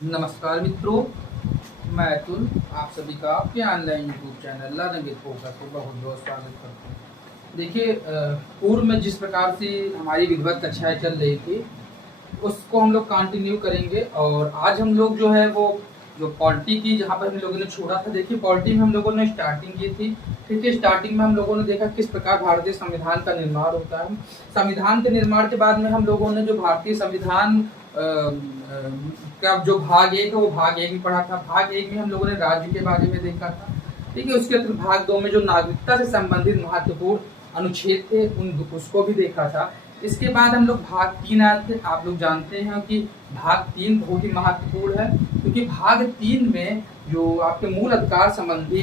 नमस्कार मित्रों, मैं अतुल आप सभी का आपके online YouTube channel learn with focus पे बहुत बहुत स्वागत करता हूँ। देखिए, पूर्व में जिस प्रकार से हमारी विधिवत कक्षाएं चल रही थी उसको हम लोग कंटिन्यू करेंगे। और आज हम लोग जो है वो जो पॉलिटी की जहाँ पर हम लोगों ने छोड़ा था, देखिए पॉलिटी में हम लोगों ने स्टार्टिंग की थी। ठीक है, स्टार्टिंग में हम लोगों ने देखा किस प्रकार भारतीय संविधान का निर्माण होता है। संविधान के निर्माण के बाद में हम लोगों ने जो भारतीय संविधान का जो भाग एक है वो भाग एक में पढ़ा था। भाग एक में हम लोगों ने राज्य के बारे में देखा था। ठीक है, उसके अतिरिक्त भाग दो में जो नागरिकता से संबंधित महत्वपूर्ण अनुच्छेद थे उसको भी देखा था। इसके बाद हम लोग भाग 3 आए थे। आप लोग जानते हैं कि भाग 3 बहुत ही महत्वपूर्ण है, क्योंकि भाग 3 में जो आपके मूल अधिकार संबंधी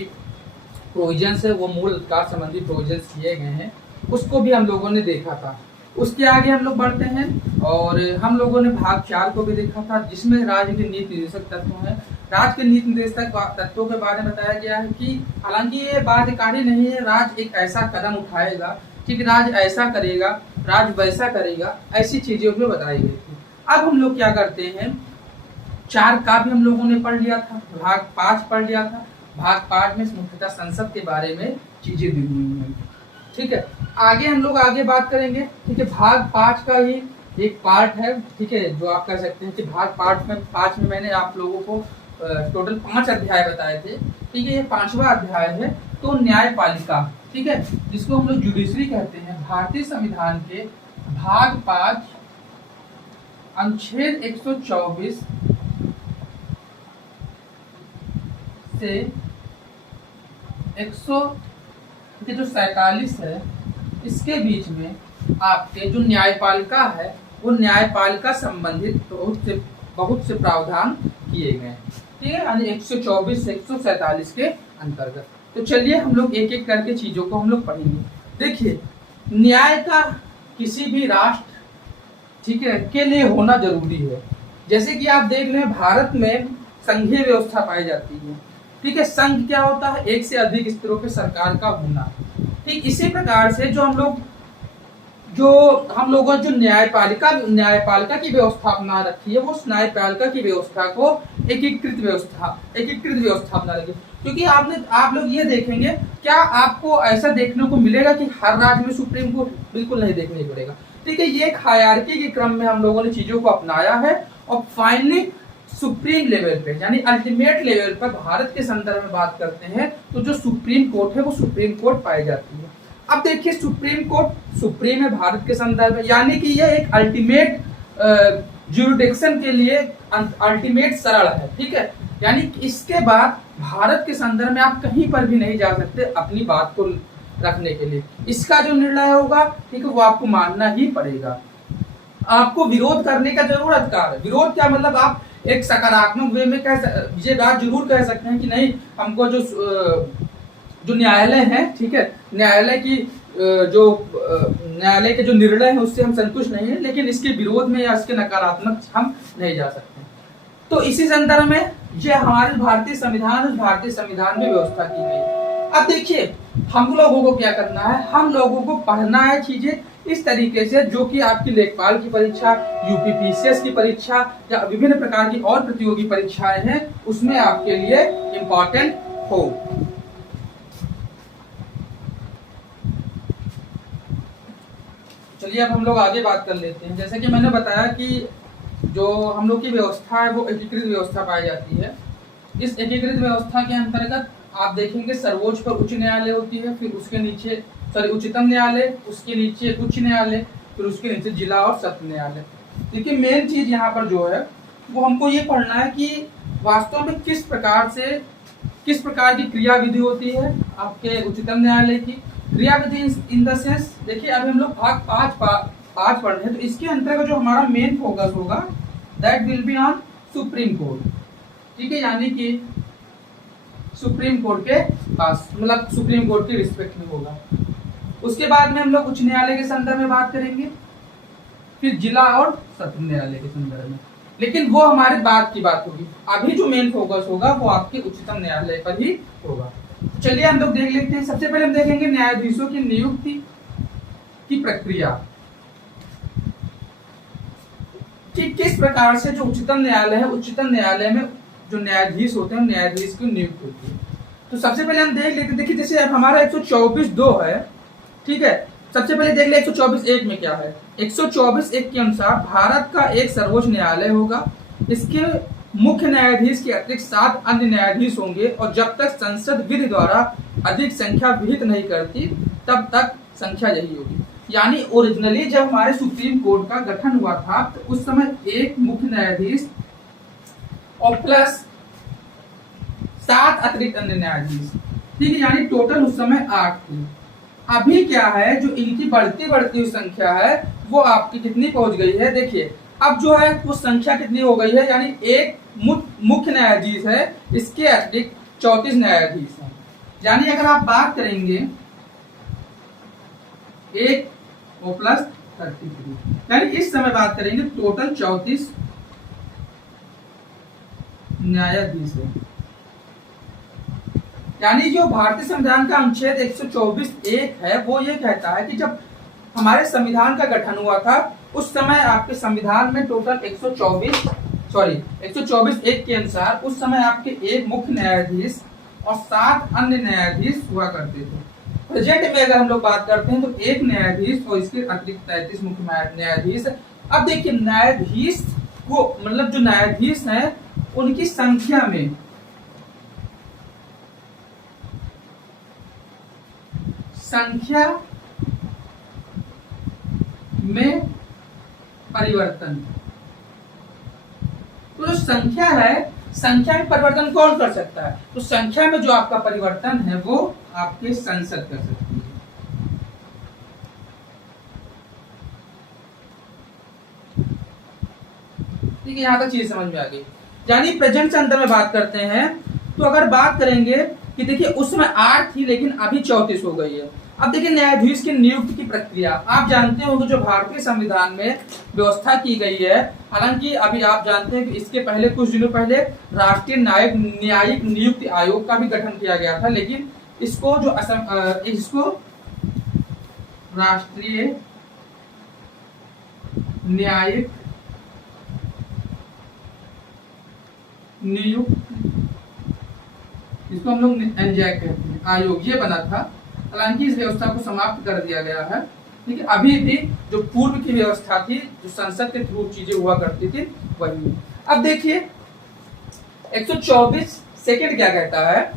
प्रोविजंस है वो मूल अधिकार संबंधी प्रोविजंस किए गए हैं, उसको भी हम लोगों ने देखा था। उसके आगे हम लोग बढ़ते हैं और हम लोगों ने भाग 4 को भी देखा था, जिसमें राज्य के नीति निर्देशक तत्व हैं। राज्य के नीति निर्देशक तत्वों के बारे में बताया गया है कि हालांकि ये बाध्यकारी नहीं है, राज्य एक ऐसा कदम उठाएगा, ठीक, राज्य ऐसा करेगा, राज्य वैसा करेगा, ऐसी चीजें उसमें बताई गई थी। अब हम लोग क्या करते हैं, 4 का भी हम लोगों ने पढ़ लिया था, भाग 5 पढ़ लिया था। भाग 5 में मुख्यतः संसद के बारे में चीजें दी हुई हैं। ठीक है, आगे हम लोग आगे बात करेंगे। ठीक है, भाग 5 का ही एक पार्ट है। ठीक है, जो आप कह सकते हैं कि भाग 5 में मैंने आप लोगों को टोटल 5 अध्याय बताए थे। ठीक है, ये 5वां अध्याय है, तो न्यायपालिका। ठीक है, जिसको हम लोग जुडिशरी कहते हैं। भारतीय संविधान के भाग 5 अनुच्छेद 124 से 147 है, इसके बीच में आपके जो न्यायपालिका है वो न्यायपालिका संबंधित बहुत से प्रावधान किए गए। ठीक है, यानी 124 से 147 के अंतर्गत। तो चलिए हम लोग एक एक करके चीजों को हम लोग पढ़ेंगे। देखिए, न्याय का किसी भी राष्ट्र, ठीक है, के लिए होना जरूरी है। जैसे कि आप देख रहे हैं भारत में संघीय व्यवस्था पाई जाती है। ठीक है, संघ क्या होता है, एक से अधिक स्तरों पे सरकार का होना। ठीक इसी प्रकार से जो हम लोगों जो न्यायपालिका की व्यवस्था अपना रखी है, वो उस न्यायपालिका की व्यवस्था को एकीकृत व्यवस्था अपना रखी है। क्योंकि आप लोग ये देखेंगे, क्या आपको ऐसा देखने को मिलेगा कि हर राज्य में सुप्रीम कोर्ट? बिल्कुल नहीं देखने को मिलेगा। ठीक है, ये एक हायरार्की के क्रम में हम लोगों ने चीजों को अपनाया है और फाइनली सुप्रीम लेवल पे यानी अल्टीमेट लेवल पर भारत के संदर्भ में बात करते हैं तो जो सुप्रीम कोर्ट है वो सुप्रीम कोर्ट पाई जाती है। अब देखिए, सुप्रीम कोर्ट सुप्रीम है भारत के संदर्भ में, यानी कि यह एक अल्टीमेट ज्यूरिडिक्शन के लिए अल्टीमेट शरण है। ठीक है, यानी कि इसके बाद भारत के संदर्भ में आप कहीं पर भी नहीं जा सकते अपनी बात को रखने के लिए। इसका जो निर्णय होगा, ठीक है, वो आपको मानना ही पड़ेगा। आपको विरोध करने का जरूर अधिकार है। विरोध क्या मतलब, आप एक सकारात्मक वे में ये बात जरूर कह सकते हैं कि नहीं, हमको जो न्यायालय है, ठीक है, न्यायालय के जो निर्णय है उससे हम संतुष्ट नहीं है, लेकिन इसके विरोध में या इसके नकारात्मक हम नहीं जा सकते। तो इसी संदर्भ में ये हमारे भारतीय संविधान में व्यवस्था की गई। अब देखिए, हम लोगों को क्या करना है, हम लोगों को पढ़ना है चीजें इस तरीके से जो कि आपकी लेखपाल की परीक्षा, यूपीपीसीएस की परीक्षा या विभिन्न प्रकार की और प्रतियोगी परीक्षाएं हैं, उसमें आपके लिए इंपॉर्टेंट हो। चलिए अब हम लोग आगे बात कर लेते हैं। जैसे कि मैंने बताया कि जो हम लोग की व्यवस्था है वो एकीकृत व्यवस्था पाई जाती है। इस एकीकृत व्यवस्था के अंतर्गत आप देखेंगे सर्वोच्च पर उच्च न्यायालय होती है, फिर उसके नीचे उच्चतम न्यायालय, उसके नीचे उच्च न्यायालय, फिर उसके नीचे जिला और सत्र न्यायालय। देखिए, मेन चीज यहाँ पर जो है वो हमको ये पढ़ना है कि वास्तव में किस प्रकार की क्रिया विधि होती है आपके उच्चतम न्यायालय की। क्रिया विधि इन द सेंस, देखिए अभी हम लोग भाग 5 पढ़ रहे हैं, तो इसके अंतर्गत जो हमारा मेन फोकस होगा that will be on supreme court. ठीक है, यानी कि सुप्रीम कोर्ट के पास, मतलब सुप्रीम कोर्ट की रिस्पेक्ट में होगा। उसके बाद में हम लोग उच्च न्यायालय के संदर्भ में बात करेंगे, फिर जिला और सत्र न्यायालय के संदर्भ में, लेकिन वो हमारे बाद की बात होगी। अभी जो मेन फोकस होगा वो आपके उच्चतम न्यायालय पर ही होगा। चलिए हम लोग देख लेते हैं। सबसे पहले हम देखेंगे न्यायाधीशों की नियुक्ति की प्रक्रिया। कि किस प्रकार से जो उच्चतम न्यायालय है, उच्चतम न्यायालय में जो न्यायाधीश होते हैं न्यायाधीश की नियुक्ति होती है। तो सबसे पहले हम देख लेते, देखिए जैसे अब हमारा 124(2) है, ठीक है। सबसे पहले देख ले 124(1) में क्या है। 124(1) के अनुसार भारत का एक सर्वोच्च न्यायालय होगा, इसके मुख्य न्यायाधीश के अतिरिक्त 7 अन्य न्यायाधीश होंगे और जब तक संसद विधि द्वारा अधिक संख्या विहित नहीं करती तब तक संख्या यही होगी। यानी ओरिजिनली जब हमारे सुप्रीम कोर्ट का गठन हुआ था तो उस समय एक मुख्य न्यायाधीश और प्लस 7 अतिरिक्त अन्य न्यायाधीश, ठीक है, यानी टोटल उस समय 8 थे। अभी क्या है, जो इनकी बढ़ती बढ़ती हुई संख्या है वो आपकी कितनी पहुंच गई है, देखिए अब जो है वो संख्या कितनी हो गई है, यानी एक मुख्य न्यायाधीश है, इसके अतिरिक्त 34 न्यायाधीश हैं। यानी अगर आप बात करेंगे 1 और प्लस 33, यानी इस समय बात करेंगे टोटल 34 न्यायाधीश है। यानी जो भारतीय संविधान का अनुच्छेद 124(1) है वो ये कहता है कि जब हमारे संविधान का गठन हुआ था उस समय आपके संविधान में टोटल 124(1) के अनुसार उस समय आपके एक मुख्य न्यायाधीश और 7 अन्य न्यायाधीश हुआ करते थे। प्रेजेंट में अगर हम लोग बात करते हैं तो एक न्यायाधीश और इसके अतिरिक्त 33 मुख्य न्यायाधीश। अब देखिए न्यायाधीश को मतलब जो न्यायाधीश हैं उनकी संख्या में परिवर्तन, तो जो संख्या है, संख्या में परिवर्तन कौन कर सकता है, तो संख्या में जो आपका परिवर्तन है वो आपके संसद कर सकती है। ठीक है, यहां तक चीज समझ में आ गई। यानी प्रेजेंट से अंदर में बात करते हैं तो अगर बात करेंगे कि देखिए उस समय 8 थी लेकिन अभी 34 हो गई है। अब देखिए न्यायाधीश की नियुक्ति की प्रक्रिया आप जानते होंगे, जो भारतीय संविधान में व्यवस्था की गई है। हालांकि अभी आप जानते हैं कि इसके पहले कुछ दिनों पहले राष्ट्रीय न्यायिक नियुक्ति आयोग का भी गठन किया गया था, लेकिन इसको जो इसको राष्ट्रीय न्यायिक नियुक्ति, इसको हम लोग एनजैक कहते हैं, आयोग ये बना था। हालांकि इस व्यवस्था को समाप्त कर दिया गया है, लेकिन अभी भी जो पूर्व की व्यवस्था थी, जो संसद के थ्रू चीजें हुआ करती थी, वही है। अब देखिए 124(2) क्या कहता है।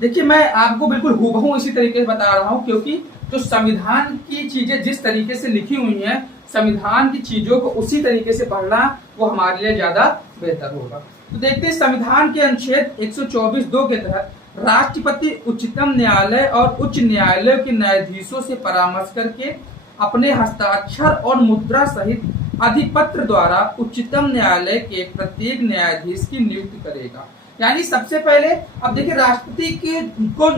देखिए मैं आपको बिल्कुल हूबहू इसी तरीके से बता रहा हूं, क्योंकि जो संविधान की चीजें जिस तरीके से लिखी हुई हैं, संविधान की चीजों को उसी तरीके से पढ़ना वो हमारे लिए ज्यादा बेहतर होगा। तो देखते हैं संविधान के अनुच्छेद 124(2) के तहत राष्ट्रपति उच्चतम न्यायालय और उच्च न्यायालय के न्यायाधीशों से परामर्श करके अपने हस्ताक्षर और मुद्रा सहित अधिपत्र द्वारा उच्चतम न्यायालय के प्रत्येक न्यायाधीश की नियुक्ति करेगा। यानी सबसे पहले अब देखिए राष्ट्रपति के को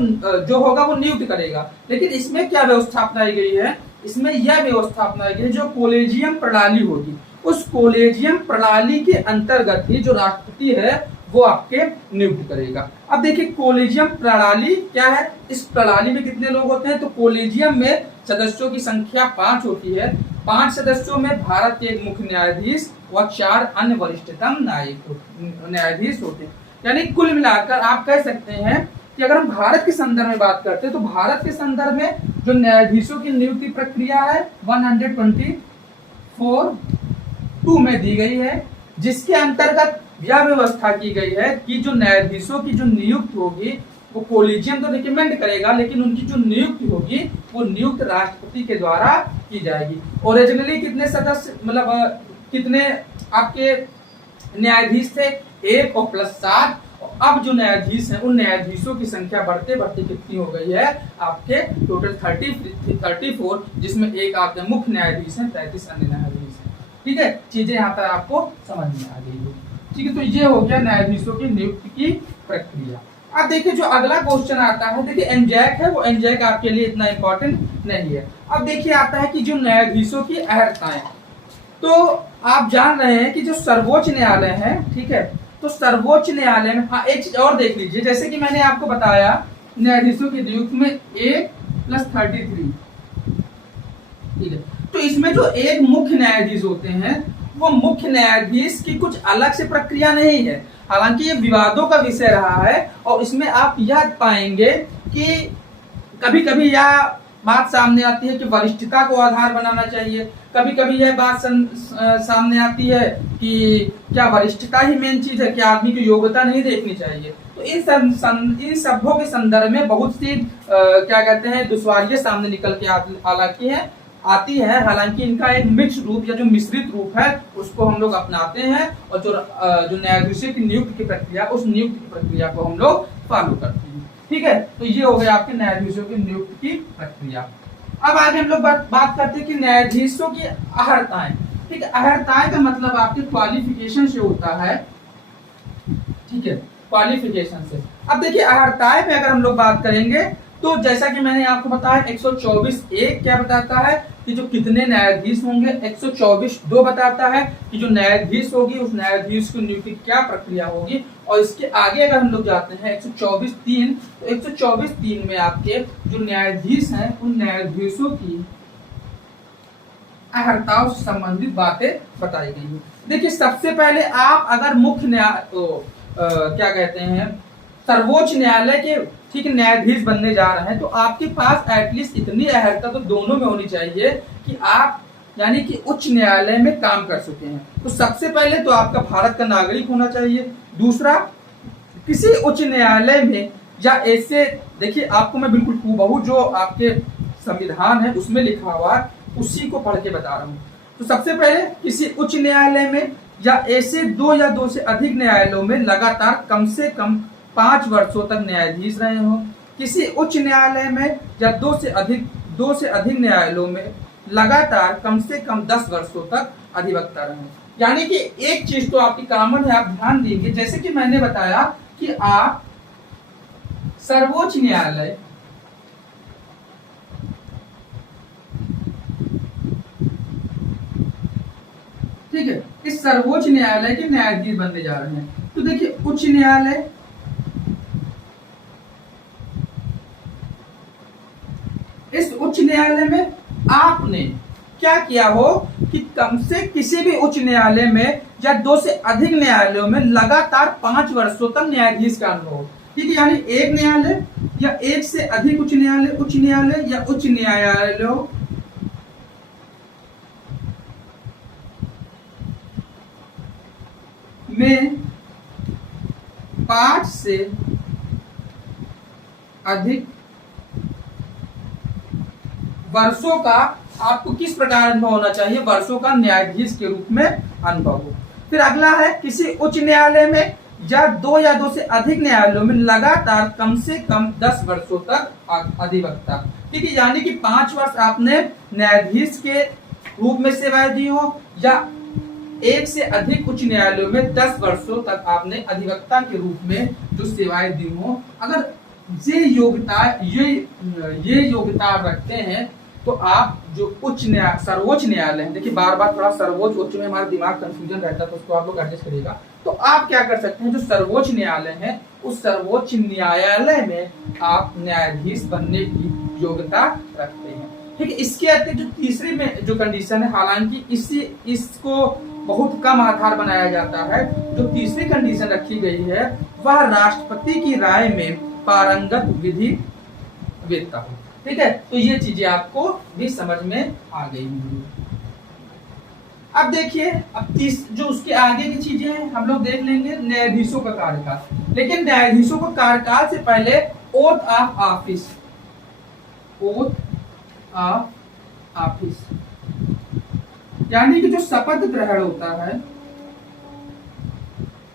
जो होगा वो नियुक्त करेगा, लेकिन इसमें क्या व्यवस्था अपनाई गई है, इसमें यह व्यवस्था अपनाई गई जो कोलेजियम प्रणाली होगी, उस कोलेजियम प्रणाली के अंतर्गत ही जो राष्ट्रपति है वो आपके नियुक्त करेगा। अब देखिए कोलेजियम प्रणाली क्या है, इस प्रणाली में कितने लोग होते हैं, तो कोलेजियम में सदस्यों की संख्या 5 होती है। 5 सदस्यों में भारत के एक मुख्य न्यायाधीश व 4 अन्य वरिष्ठतम न्यायाधीश होते हैं। यानी कुल मिलाकर आप कह सकते हैं कि अगर हम भारत के संदर्भ में बात करते हैं तो भारत के संदर्भ में जो न्यायाधीशों की नियुक्ति प्रक्रिया है 124(2) में दी गई है, जिसके अंतर्गत यह व्यवस्था की गई है कि जो न्यायाधीशों की जो नियुक्ति होगी वो कोलेजियम तो रिकमेंड करेगा, लेकिन उनकी जो नियुक्ति होगी वो नियुक्त राष्ट्रपति के द्वारा की जाएगी। ओरिजिनली कितने सदस्य मतलब कितने आपके न्यायाधीश थे, 1 और प्लस 7। अब जो न्यायाधीश हैं उन न्यायाधीशों की संख्या बढ़ते बढ़ते कितनी हो गई है, आपके टोटल 34, जिसमें एक आपके मुख्य न्यायाधीश हैं, 33 अन्य न्यायाधीश हैं। ठीक है, चीजें यहाँ पर आपको समझ में आ गई है। ठीक है, तो ये हो गया न्यायाधीशों की नियुक्ति की प्रक्रिया। अब देखिए जो अगला क्वेश्चन आता है, देखिए एनजैक है, वो एनजैक आपके लिए इतना इंपॉर्टेंट नहीं है। अब देखिए आता है कि जो न्यायाधीशों की अहर्ताएं, तो आप जान रहे हैं कि जो सर्वोच्च न्यायालय है, ठीक है, तो सर्वोच्च न्यायालय में हाँ एक चीज और देख लीजिए, जैसे कि मैंने आपको बताया न्यायाधीशों की नियुक्ति में 1+33, ठीक है, तो इसमें जो एक मुख्य न्यायाधीश होते हैं वो मुख्य न्यायाधीश की कुछ अलग से प्रक्रिया नहीं है। हालांकि ये विवादों का विषय रहा है और इसमें आप यह पाएंगे कि कभी कभी यह बात सामने आती है कि वरिष्ठता को आधार बनाना चाहिए, कभी कभी यह बात सामने आती है कि क्या वरिष्ठता ही मेन चीज है, क्या आदमी की योग्यता नहीं देखनी चाहिए। तो इन सबों के संदर्भ में बहुत सी क्या कहते हैं दुश्वारियां सामने निकल के आती है। हालांकि इनका एक मिक्स रूप या जो मिश्रित रूप है उसको हम लोग अपनाते हैं और जो न्यायाधीशों की नियुक्ति की प्रक्रिया, उस नियुक्ति की प्रक्रिया को हम लोग फॉलो करते हैं। ठीक है, तो ये हो गया आपके न्यायाधीशों की नियुक्ति की प्रक्रिया। अब आगे हम लोग बात करते हैं कि न्यायाधीशों की अहर्ताएं। ठीक है, अहर्ताएं का मतलब आपके क्वालिफिकेशन से होता है। ठीक है, क्वालिफिकेशन से। अब देखिए अहर्ताएं पे अगर हम लोग बात करेंगे तो जैसा कि मैंने आपको बताया 124(1) क्या बताता है कि जो कितने न्यायाधीश होंगे, 124(2) बताता है कि जो न्यायाधीश होगी उस न्यायाधीश की नियुक्ति क्या प्रक्रिया होगी। और इसके आगे अगर हम लोग जाते हैं 124(3), तो 124(3) में आपके जो न्यायाधीश हैं उन न्यायाधीशों की अहर्ताओं से संबंधित बातें बताई गई है। देखिए सबसे पहले आप अगर मुख्य क्या कहते हैं सर्वोच्च न्यायालय के ठीक न्यायाधीश बनने जा रहे हैं तो आपके पास एटलीस्ट इतनी अहर्ता तो दोनों में होनी चाहिए कि आप यानी कि उच्च न्यायालय में काम कर चुके हैं। तो सबसे पहले तो आपका भारत का नागरिक होना चाहिए। दूसरा, किसी उच्च न्यायालय में या ऐसे देखिए आपको मैं बिल्कुल हूबहू जो आपके संविधान है उसमें लिखा हुआ उसी को पढ़ के बता रहा हूँ। तो सबसे पहले किसी उच्च न्यायालय में या ऐसे 2 या 2 से अधिक न्यायालयों में लगातार कम से कम 5 वर्षों तक न्यायाधीश रहे हो। किसी उच्च न्यायालय में या 2 से अधिक न्यायालयों में लगातार कम से कम 10 वर्षों तक अधिवक्ता रहे। यानी कि एक चीज तो आपकी कॉमन है, आप ध्यान देंगे जैसे कि मैंने बताया कि आप सर्वोच्च न्यायालय ठीक है, इस सर्वोच्च न्यायालय के न्यायाधीश बनने जा रहे हैं। तो देखिए उच्च न्यायालय, इस उच्च न्यायालय में आपने क्या किया हो कि कम से किसी भी उच्च न्यायालय में या 2 से अधिक न्यायालयों में लगातार 5 वर्षों तक न्यायाधीश का अनुभव हो। ठीक है, यानी एक न्यायालय या 1 से अधिक उच्च न्यायालय या उच्च न्यायालयों में 5 से अधिक वर्षों का आपको किस प्रकार अनुभव होना चाहिए, वर्षों का न्यायाधीश के रूप में अनुभव हो। फिर अगला है किसी उच्च न्यायालय में या 2 या 2 से अधिक न्यायालयों में लगातार कम से कम 10 वर्षों तक अधिवक्ता। ठीक है, यानी कि 5 वर्ष आपने न्यायाधीश के रूप में सेवाएं दी हो या 1 से अधिक उच्च न्यायालयों में 10 वर्षों तक आपने अधिवक्ता के रूप में जो सेवाएं दी हो। अगर ये योग्यता रखते हैं तो आप जो सर्वोच्च न्यायालय है, देखिए बार बार थोड़ा सर्वोच्च उच्च में हमारा दिमाग कंफ्यूजन रहता है तो उसको आप लोग एडजस्ट करिएगा। तो आप क्या कर सकते हैं, जो सर्वोच्च न्यायालय है उस सर्वोच्च न्यायालय में आप न्यायाधीश बनने की योग्यता रखते हैं। ठीक है, इसके अतिरिक्त जो तीसरी में जो कंडीशन है, हालांकि इसको बहुत कम आधार बनाया जाता है, जो तीसरी कंडीशन रखी गई है वह राष्ट्रपति की राय में पारंगत विधिवेत्ता हो। ठीक है, तो ये चीजें आपको भी समझ में आ गई होंगी। अब देखिए जो उसके आगे की चीजें हैं हम लोग देख लेंगे। न्यायाधीशों का कार्यकाल, लेकिन न्यायाधीशों का कार्यकाल से पहले ओथ ऑफ ऑफिस, यानी कि जो शपथ ग्रहण होता है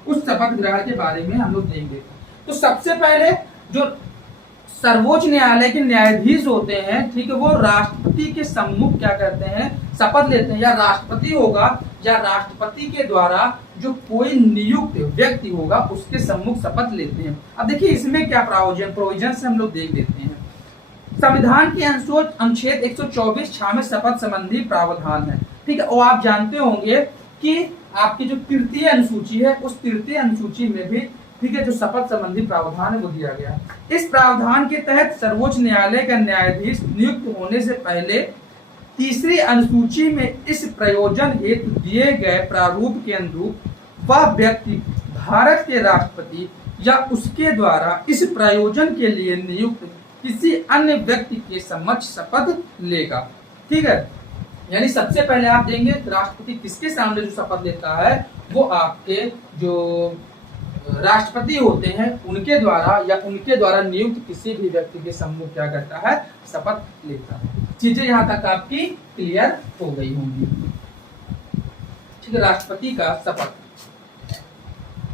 उस शपथ ग्रहण के बारे में हम लोग देख लेते हैं। तो सबसे पहले जो सर्वोच्च न्यायालय के न्यायाधीश होते हैं, ठीक है, वो राष्ट्रपति के सम्मुख क्या करते हैं, शपथ लेते हैं। या राष्ट्रपति होगा या राष्ट्रपति के द्वारा जो कोई नियुक्त व्यक्ति होगा उसके सम्मुख शपथ लेते हैं। अब देखिए इसमें क्या प्रोविजन से हम लोग देख लेते हैं। संविधान के अनुच्छेद 124(6) में शपथ संबंधी प्रावधान है। ठीक है, और आप जानते होंगे कि आपकी जो तृतीय अनुसूची है उस तृतीय अनुसूची में भी ठीक है जो शपथ संबंधी प्रावधान है वो दिया गया। इस प्रावधान के तहत सर्वोच्च न्यायालय का न्यायाधीश नियुक्त होने से पहले तीसरी अनुसूची में इस प्रयोजन हेतु दिए गए प्रारूप के अनुरूप वह व्यक्ति भारत के राष्ट्रपति या उसके द्वारा इस प्रयोजन के लिए नियुक्त किसी अन्य व्यक्ति के समक्ष शपथ लेगा। ठीक है, यानी सबसे पहले आप देंगे राष्ट्रपति किसके सामने जो शपथ लेता है वो आपके जो राष्ट्रपति होते हैं उनके द्वारा या उनके द्वारा नियुक्त किसी भी व्यक्ति के सम्मुख क्या करता है, शपथ लेता है। चीजें यहां तक आपकी क्लियर हो गई होंगी। ठीक है, राष्ट्रपति का शपथ।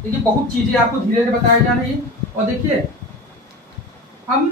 देखिए बहुत चीजें आपको धीरे धीरे बताई जा रही है। और देखिए हम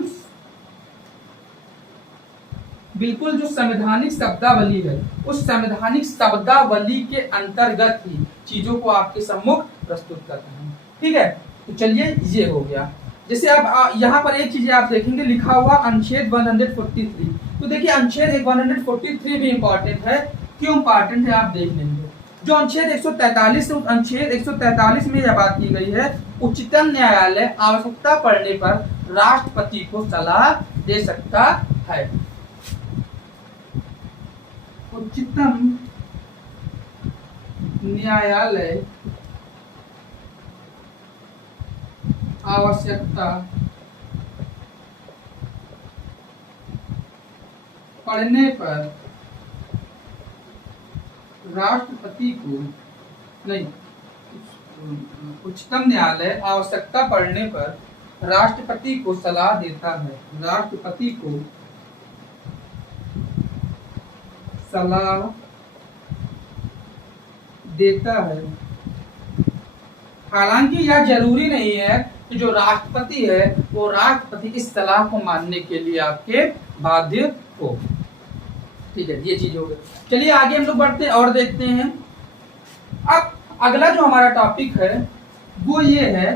बिल्कुल जो संवैधानिक शब्दावली है उस संवैधानिक शब्दावली के अंतर्गत ही चीजों को आपके सम्मुख प्रस्तुत करते हैं। ठीक है, तो चलिए ये हो गया। जैसे अब यहाँ पर एक चीज आप देखेंगे लिखा हुआ अनुच्छेद 143। तो देखिए अनुच्छेद 143 भी इंपॉर्टेंट है। क्यों इंपॉर्टेंट है आप देख लेंगे। जो अनुच्छेद 143 से अनुच्छेद 143 में यह बात की गई है, उच्चतम न्यायालय आवश्यकता पड़ने पर राष्ट्रपति को सलाह दे सकता है। उच्चतम न्यायालय आवश्यकता पड़ने पर राष्ट्रपति को नहीं, उच्चतम न्यायालय आवश्यकता पड़ने पर राष्ट्रपति को सलाह देता है। राष्ट्रपति को सलाह देता है। हालांकि यह जरूरी नहीं है कि जो राष्ट्रपति है वो राष्ट्रपति इस सलाह को मानने के लिए आपके बाध्य हो। ठीक है, ये चीज हो गई। चलिए आगे हम लोग बढ़ते हैं और देखते हैं। अब अगला जो हमारा टॉपिक है वो ये है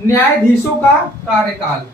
न्यायाधीशों का कार्यकाल।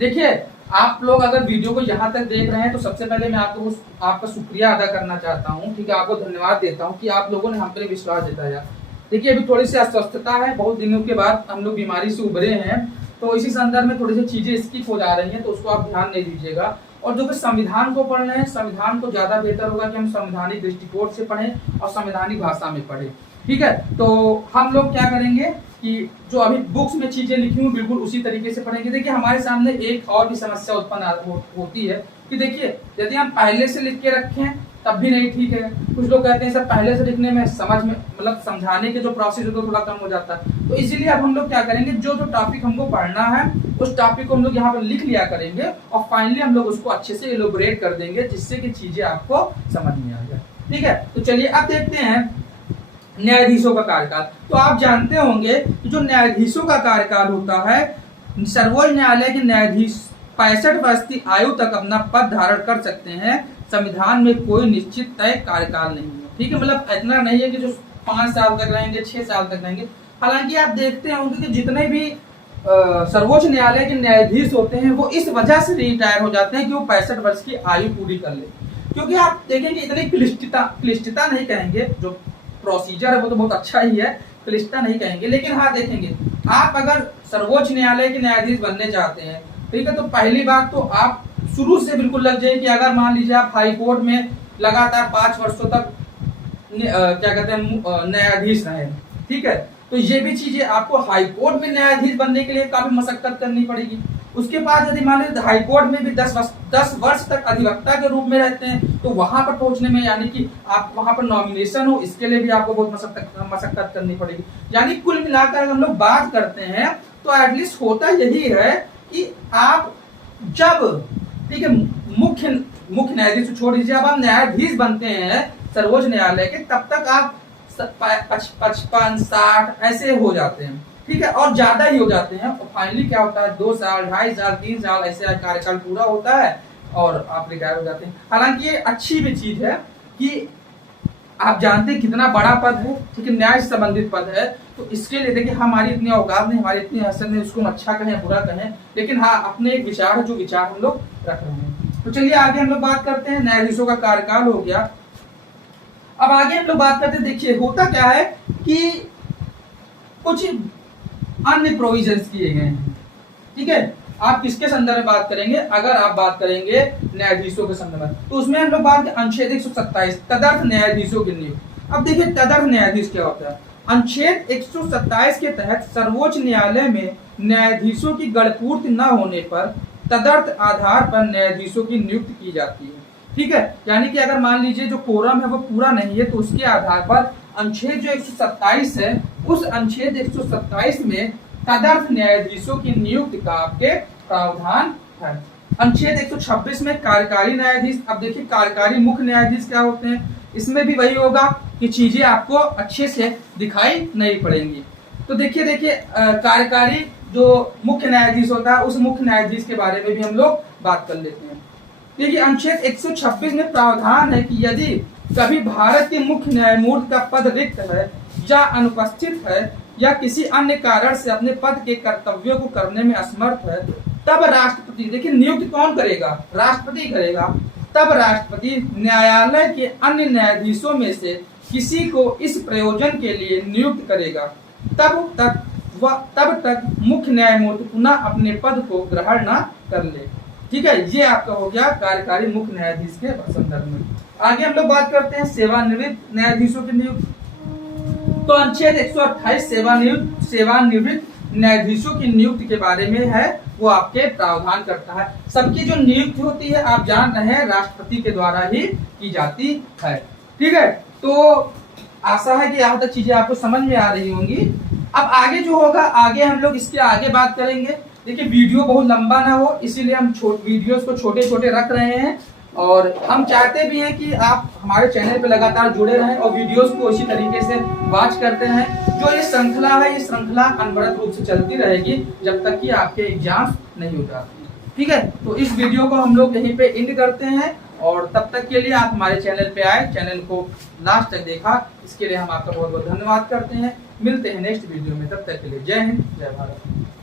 देखिए आप लोग अगर वीडियो को यहाँ तक देख रहे हैं तो सबसे पहले मैं आपका शुक्रिया अदा करना चाहता हूँ। ठीक है, आपको धन्यवाद देता हूँ कि आप लोगों ने हम पर विश्वास जताया। देखिए अभी थोड़ी सी अस्वस्थता है, बहुत दिनों के बाद हम लोग बीमारी से उभरे हैं, तो इसी संदर्भ में थोड़ी सी चीजें स्किप हो जा रही हैं, तो उसको आप ध्यान नहीं दीजिएगा। और जो संविधान को पढ़ रहे हैं, संविधान को ज्यादा बेहतर होगा कि हम संवैधानिक दृष्टिकोण से पढ़ें और संवैधानिक भाषा में पढ़ें। ठीक है, तो हम लोग क्या करेंगे कि जो अभी बुक्स में चीजें लिखी हुई बिल्कुल उसी तरीके से पढ़ेंगे। देखिए हमारे सामने एक और भी समस्या उत्पन्न होती है कि देखिए यदि हम पहले से लिख के रखें तब भी नहीं ठीक है। कुछ लोग कहते हैं सर पहले से लिखने में समझ में मतलब समझाने के जो प्रोसेस होता है थोड़ा कम हो जाता है। तो इसीलिए अब हम लोग क्या करेंगे, जो जो टॉपिक हमको पढ़ना है उस टॉपिक को हम लोग यहाँ पर लिख लिया करेंगे और फाइनली हम लोग उसको अच्छे से एलोबरेट कर देंगे जिससे कि चीजें आपको समझ में आ जाए। ठीक है, तो चलिए अब देखते हैं न्यायाधीशों का कार्यकाल। तो आप जानते होंगे कि जो न्यायाधीशों का कार्यकाल होता है, सर्वोच्च न्यायालय के न्यायाधीश 65 वर्ष की आयु तक अपना पद धारण कर सकते हैं। संविधान में कोई निश्चित तय कार्यकाल नहीं है। ठीक है, मतलब इतना नहीं है कि जो 5 साल तक रहेंगे, 6 साल तक रहेंगे। हालांकि आप देखते होंगे कि जितने भी सर्वोच्च न्यायालय के न्यायाधीश होते हैं वो इस वजह से रिटायर हो जाते हैं कि वो 65 वर्ष की आयु पूरी कर ले। क्योंकि आप देखेंगे इतनी क्लिष्टता नहीं कहेंगे, जो प्रोसीजर है वो तो बहुत अच्छा ही है, क्लिष्टता नहीं कहेंगे। लेकिन हाँ देखेंगे, आप अगर सर्वोच्च न्यायालय के न्यायाधीश बनने चाहते हैं, ठीक है, तो पहली बात तो आप शुरू से बिल्कुल लग जाए कि अगर मान लीजिए आप हाई कोर्ट में लगातार 5 वर्षों तक क्या कहते हैं न्यायाधीश रहे, ठीक है, तो ये भी चीजें आपको हाई कोर्ट में न्यायाधीश बनने के लिए काफी मशक्कत करनी पड़ेगी। उसके बाद यदि मान लीजिए हाई कोर्ट में भी 10 वर्ष तक अधिवक्ता के रूप में रहते हैं तो वहां पर पहुंचने में यानी कि आप वहां पर नॉमिनेशन हो, इसके लिए भी आपको बहुत मशक्कत करनी पड़ेगी। यानी कुल मिलाकर अगर हम लोग बात करते हैं तो एटलीस्ट होता यही है कि आप जब ठीक है मुख्य न्यायाधीश छोड़ दीजिए, अब आप न्यायाधीश बनते हैं सर्वोच्च न्यायालय के, तब तक आप 55, 60 ऐसे हो जाते हैं। ठीक है, और ज्यादा ही हो जाते हैं। और फाइनली क्या होता है 2 साल, 2.5 साल, 3 साल ऐसे कार्यकाल पूरा होता है और आप रिटायर हो जाते हैं। हालांकि ये अच्छी भी चीज है कि आप जानते हैं कितना बड़ा पद है, ठीक है, न्याय से संबंधित पद है, तो इसके लिए देखिए हमारी इतनी औकात नहीं, हमारी इतनी हैसियत नहीं, उसको हम अच्छा कहें बुरा कहें, लेकिन हाँ अपने एक विचार है जो विचार हम लोग रख रहे हैं। तो चलिए आगे हम लोग बात करते हैं, न्यायाधीशों का कार्यकाल हो गया। अब आगे हम लोग बात करते हैं, देखिए होता क्या है कि कुछ अन्य प्रोविजंस किए गए हैं। ठीक है, आप किसके संदर्भ में बात करेंगे? अगर आप बात करेंगे न्यायाधीशों के संदर्भ में, तो उसमें हम लोग बात करें अनुच्छेद 127 तदर्थ न्यायाधीशों की नियुक्ति। अब देखिए तदर्थ न्यायाधीश क्या होता है। अनुच्छेद 127 के तहत सर्वोच्च न्यायालय में न्यायाधीशों की गणपूर्ति न होने पर तदर्थ आधार पर न्यायाधीशों की नियुक्ति की जाती है। ठीक है, यानी कि अगर मान लीजिए जो कोरम है वो पूरा नहीं है, तो उसके आधार पर अनुच्छेद जो 127 है, उस अनुच्छेद 127 में तदर्थ न्यायाधीशों की नियुक्ति का आपके प्रावधान है। अनुच्छेद 126 में कार्यकारी न्यायाधीश। अब देखिए कार्यकारी मुख्य न्यायाधीश क्या होते हैं, इसमें भी वही होगा कि चीजें आपको अच्छे से दिखाई नहीं पड़ेंगी। तो देखिए कार्यकारी जो मुख्य न्यायाधीश होता है, उस मुख्य न्यायाधीश के बारे में भी हम लोग बात कर लेते हैं। देखिए अनुच्छेद 126 में प्रावधान है कि यदि कभी भारत के मुख्य न्यायमूर्ति का पद रिक्त है या अनुपस्थित है या किसी अन्य कारण से अपने पद के कर्तव्यों को करने में असमर्थ है, तब राष्ट्रपति, देखिए नियुक्त कौन करेगा? राष्ट्रपति करेगा। तब राष्ट्रपति न्यायालय के अन्य न्यायाधीशों में से किसी को इस प्रयोजन के लिए नियुक्त करेगा। तब तक मुख्य न्यायमूर्ति पुनः अपने पद को ग्रहण न कर ले। ठीक है, ये आपका हो गया कार्यकारी मुख्य न्यायाधीश के संदर्भ में। आगे हम लोग बात करते हैं सेवानिवृत्त न्यायाधीशों की नियुक्ति। तो अनुच्छेद 128 सेवानिवृत्त न्यायाधीशों की नियुक्ति के बारे में है, वो आपके प्रावधान करता है। सबकी जो नियुक्ति होती है आप जान रहे हैं राष्ट्रपति के द्वारा ही की जाती है। ठीक है, तो आशा है कि यहाँ तक चीजें आपको समझ में आ रही होंगी। अब आगे जो होगा, आगे हम लोग इसके आगे बात करेंगे। देखिए वीडियो बहुत लंबा ना हो, इसीलिए हम वीडियोस को छोटे छोटे रख रहे हैं, और हम चाहते भी हैं कि आप हमारे चैनल पे लगातार जुड़े रहें और वीडियोस को इसी तरीके से वॉच करते हैं। जो ये श्रृंखला है, ये श्रृंखला अनवरत रूप से चलती रहेगी जब तक कि आपके एग्जाम नहीं हो जाते। ठीक है, तो इस वीडियो को हम लोग यहीं पे एंड करते हैं, और तब तक के लिए आप हमारे चैनल पे आए, चैनल को लास्ट तक देखा, इसके लिए हम आपका बहुत बहुत धन्यवाद करते हैं। मिलते हैं नेक्स्ट वीडियो में, तब तक के लिए जय हिंद, जय भारत।